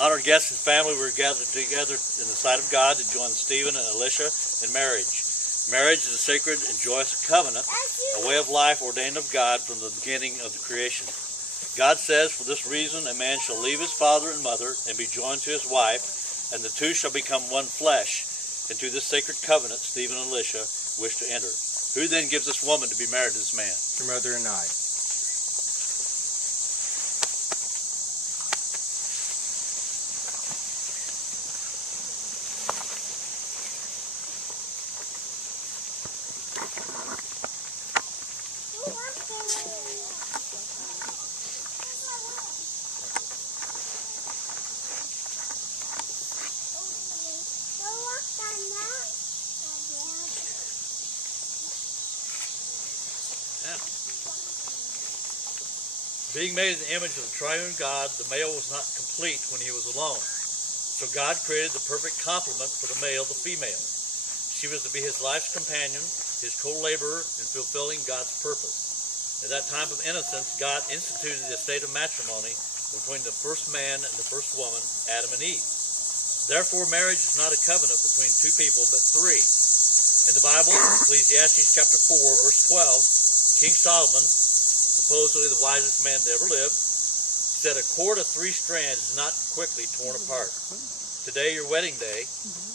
Honored guests and family, we're gathered together in the sight of God to join Stephen and Alisha in marriage. Marriage is a sacred and joyous covenant, a way of life ordained of God from the beginning of the creation. God says, for this reason a man shall leave his father and mother and be joined to his wife, and the two shall become one flesh. Into this sacred covenant Stephen and Alisha wish to enter. Who then gives this woman to be married to this man? Your mother and I. Being made in the image of the triune God, the male was not complete when he was alone. So God created the perfect complement for the male, the female. She was to be his life's companion, his co-laborer in fulfilling God's purpose. At that time of innocence, God instituted the state of matrimony between the first man and the first woman, Adam and Eve. Therefore, marriage is not a covenant between two people, but three. In the Bible, Ecclesiastes chapter 4, verse 12, King Solomon, supposedly the wisest man that ever lived, said a cord of three strands is not quickly torn apart. Today, your wedding day,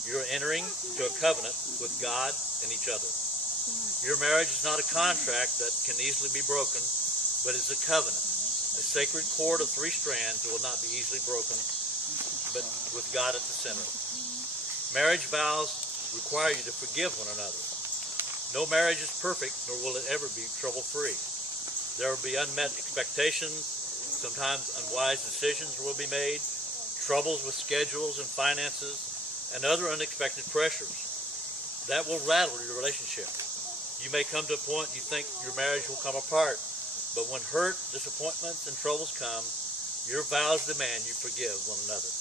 you're entering into a covenant with God and each other. Your marriage is not a contract that can easily be broken, but it's a covenant, a sacred cord of three strands that will not be easily broken, but with God at the center. Marriage vows require you to forgive one another. No marriage is perfect, nor will it ever be trouble-free. There will be unmet expectations, sometimes unwise decisions will be made, troubles with schedules and finances, and other unexpected pressures. That will rattle your relationship. You may come to a point you think your marriage will come apart, but when hurt, disappointments, and troubles come, your vows demand you forgive one another.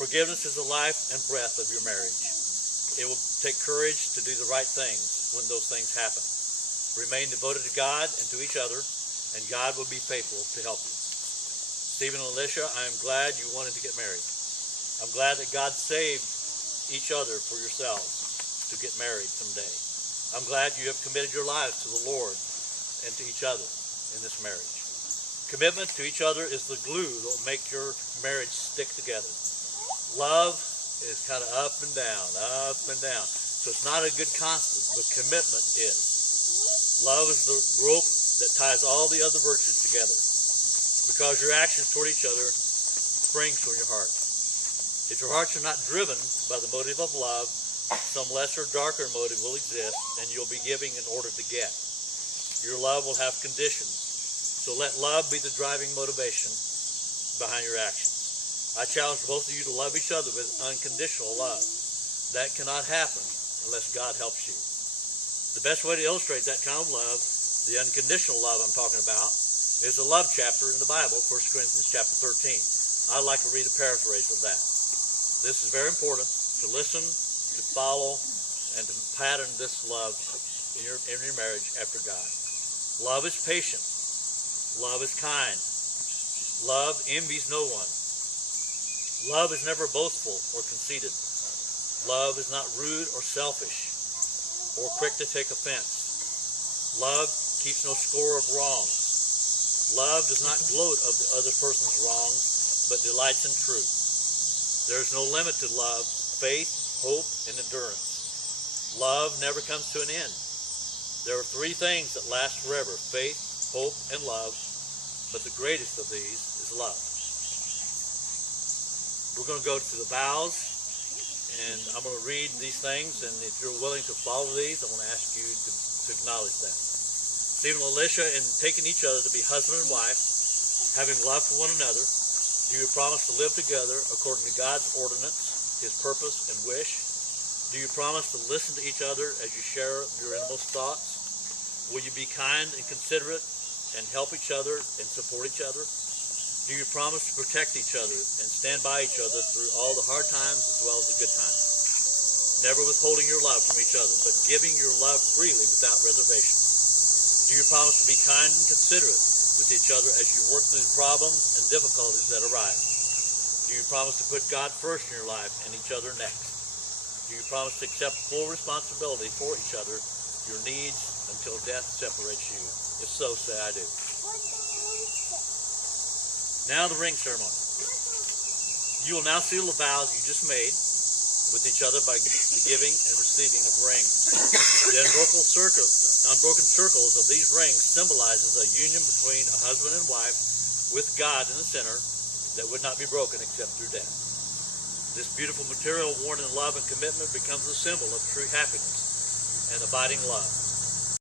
Forgiveness is the life and breath of your marriage. It will take courage to do the right things when those things happen. Remain devoted to God and to each other, and God will be faithful to help you. Stephen and Alisha, I am glad you wanted to get married. I'm glad that God saved each other for yourselves to get married someday. I'm glad you have committed your lives to the Lord and to each other in this marriage. Commitment to each other is the glue that will make your marriage stick together. Love is kind of up and down, up and down. So it's not a good constant, but commitment is. Love is the rope that ties all the other virtues together, because your actions toward each other spring from your heart. If your hearts are not driven by the motive of love, some lesser, darker motive will exist, and you'll be giving in order to get. Your love will have conditions, so let love be the driving motivation behind your actions. I challenge both of you to love each other with unconditional love. That cannot happen unless God helps you. The best way to illustrate that kind of love, the unconditional love I'm talking about, is the love chapter in the Bible, 1 Corinthians chapter 13. I'd like to read a paraphrase of that. This is very important to listen, to follow, and to pattern this love in your marriage after God. Love is patient. Love is kind. Love envies no one. Love is never boastful or conceited. Love is not rude or selfish, or quick to take offense. Love keeps no score of wrongs. Love does not gloat of the other person's wrongs, but delights in truth. There is no limit to love, faith, hope, and endurance. Love never comes to an end. There are three things that last forever: faith, hope, and love, but the greatest of these is love. We're going to go to the vows, and I'm going to read these things, and if you're willing to follow these, I want to ask you to acknowledge that. Stephen and Alisha, in taking each other to be husband and wife, having love for one another, do you promise to live together according to God's ordinance, his purpose and wish? Do you promise to listen to each other as you share your innermost thoughts? Will you be kind and considerate and help each other and support each other? Do you promise to protect each other and stand by each other through all the hard times as well as the good times? Never withholding your love from each other, but giving your love freely without reservation. Do you promise to be kind and considerate with each other as you work through the problems and difficulties that arise? Do you promise to put God first in your life and each other next? Do you promise to accept full responsibility for each other, your needs, until death separates you? If so, say I do. Now the ring ceremony. You will now seal the vows you just made with each other by the giving and receiving of rings. The unbroken circles of these rings symbolizes a union between a husband and wife with God in the center that would not be broken except through death. This beautiful material worn in love and commitment becomes a symbol of true happiness and abiding love.